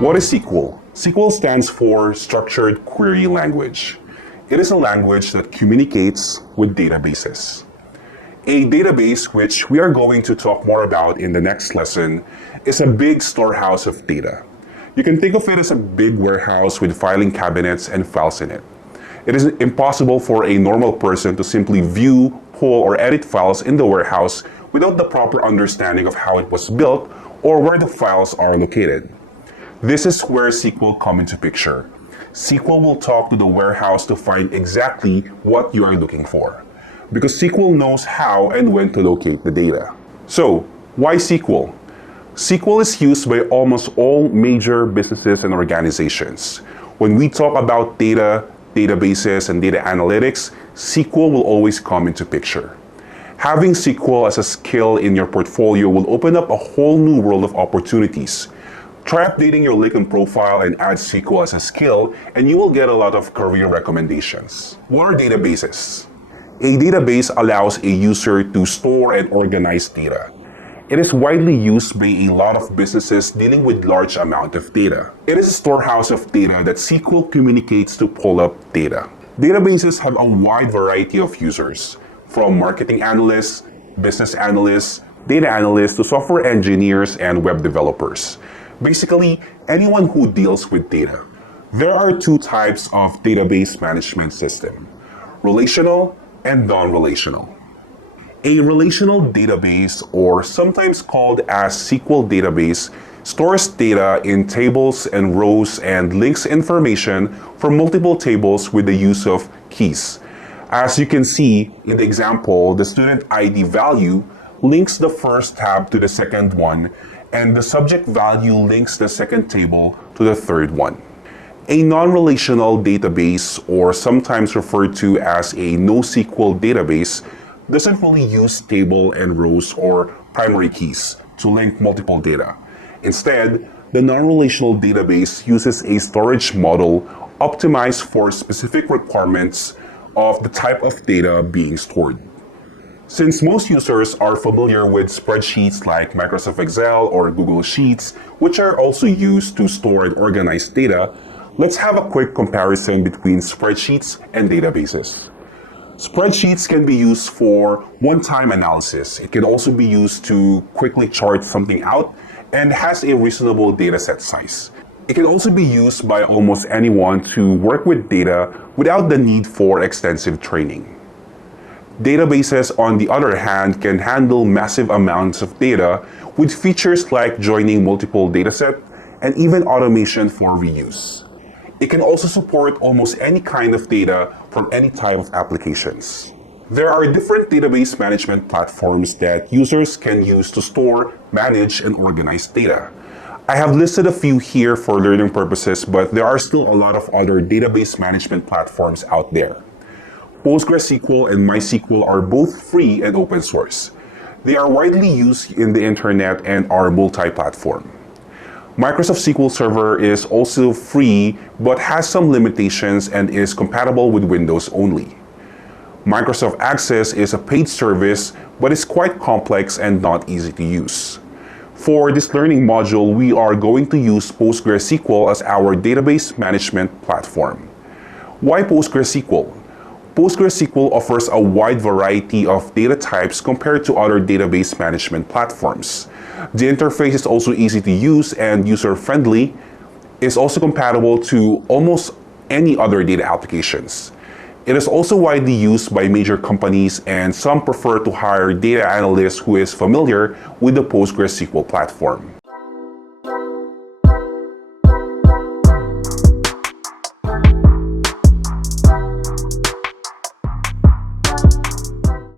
What is SQL? SQL stands for Structured Query Language. It is a language that communicates with databases. A database, which we are going to talk more about in the next lesson, is a big storehouse of data. You can think of it as a big warehouse with filing cabinets and files in it. It is impossible for a normal person to simply view, pull, or edit files in the warehouse without the proper understanding of how it was built or where the files are located. This is where SQL comes into picture. SQL will talk to the warehouse to find exactly what you are looking for, because SQL knows how and when to locate the data. So, why SQL? SQL is used by almost all major businesses and organizations. When we talk about data, databases, and data analytics, SQL will always come into picture. Having SQL as a skill in your portfolio will open up a whole new world of opportunities. Try updating your LinkedIn profile and add SQL as a skill, and you will get a lot of career recommendations. What are databases? A database allows a user to store and organize data. It is widely used by a lot of businesses dealing with large amount of data. It is a storehouse of data that SQL communicates to pull up data. Databases have a wide variety of users, from marketing analysts, business analysts, data analysts, to software engineers and web developers. Basically, anyone who deals with data. There are two types of database management system: relational and non-relational. A relational database, or sometimes called as SQL database, stores data in tables and rows and links information from multiple tables with the use of keys. As you can see in the example, the student ID value links the first tab to the second one, and the subject value links the second table to the third one. A non-relational database, or sometimes referred to as a NoSQL database, doesn't really use table and rows or primary keys to link multiple data. Instead, the non-relational database uses a storage model optimized for specific requirements of the type of data being stored. Since most users are familiar with spreadsheets like Microsoft Excel or Google Sheets, which are also used to store and organize data, let's have a quick comparison between spreadsheets and databases. Spreadsheets can be used for one-time analysis. It can also be used to quickly chart something out and has a reasonable dataset size. It can also be used by almost anyone to work with data without the need for extensive training. Databases, on the other hand, can handle massive amounts of data with features like joining multiple datasets and even automation for reuse. It can also support almost any kind of data from any type of applications. There are different database management platforms that users can use to store, manage, and organize data. I have listed a few here for learning purposes, but there are still a lot of other database management platforms out there. PostgreSQL and MySQL are both free and open source. They are widely used in the internet and are multi-platform. Microsoft SQL Server is also free but has some limitations and is compatible with Windows only. Microsoft Access is a paid service but is quite complex and not easy to use. For this learning module, we are going to use PostgreSQL as our database management platform. Why PostgreSQL? PostgreSQL offers a wide variety of data types compared to other database management platforms. The interface is also easy to use and user-friendly. It's also compatible to almost any other data applications. It is also widely used by major companies, and some prefer to hire data analysts who is familiar with the PostgreSQL platform.